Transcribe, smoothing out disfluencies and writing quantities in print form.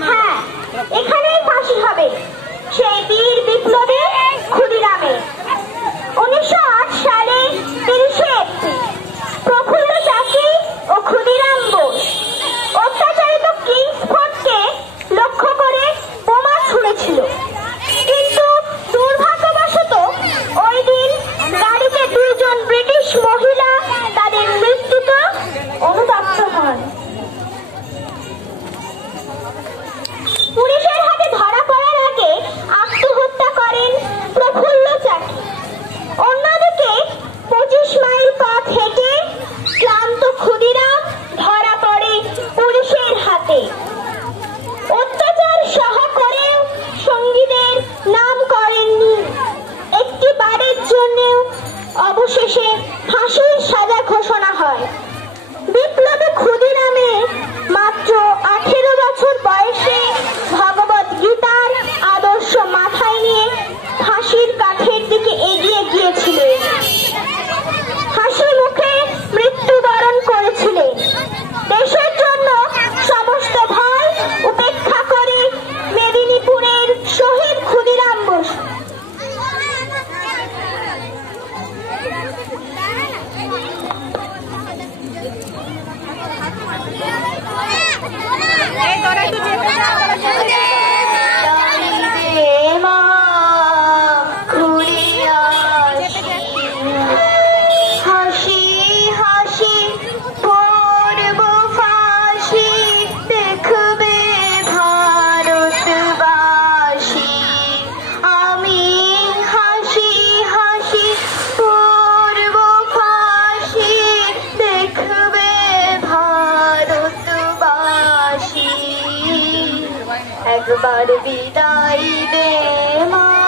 হ্যাঁ, এখানেই ফাঁসি হবে সেই বীর বিপ্লবী ক্ষুদিরামের। 1908 সালে 30শে এপ্রিল প্রফুল্ল চাকি ও ক্ষুদিরাম বোস অত্যাচারিত কিংসফোর্ডকে লক্ষ্য করে বোমা ছুঁড়েছিল, কিন্তু দুর্ভাগ্যবশত ওই দিন গাড়িতে 2 জন ব্রিটিশ মহিলা তাদের মৃত্যুতে অনুতপ্ত হন। পুলিশের হাতে ধরা পড়ার আগে আত্মহত্যা করেন প্রফুল্ল চাকি। অন্যদিকে 25 মাইল পথ হেঁটে ক্লান্ত ক্ষুদিরাম ধরা পড়ে পুলিশের হাতে। অত্যাচার সহ করেও সঙ্গীদের নাম করেননি, একটি বারের জন্য অবশেষে ফাঁসির সাজা ঘোষণা হয়। বিপ্লবী ক্ষুদিরামের মাত্র 18 বছর বয়সে ভগবত গীতার আদর্শ মাথায় নিয়ে ফাঁসির কাঠের দিকে এগিয়ে গিয়েছিলেন। হাসি মুখে মৃত্যুবরণ করেছিলেন। দেশের জন্য সমস্ত ভয় উপেক্ষা করে মেদিনীপুরের শহীদ ক্ষুদিরাম বোস একবার বিদায় দে মা।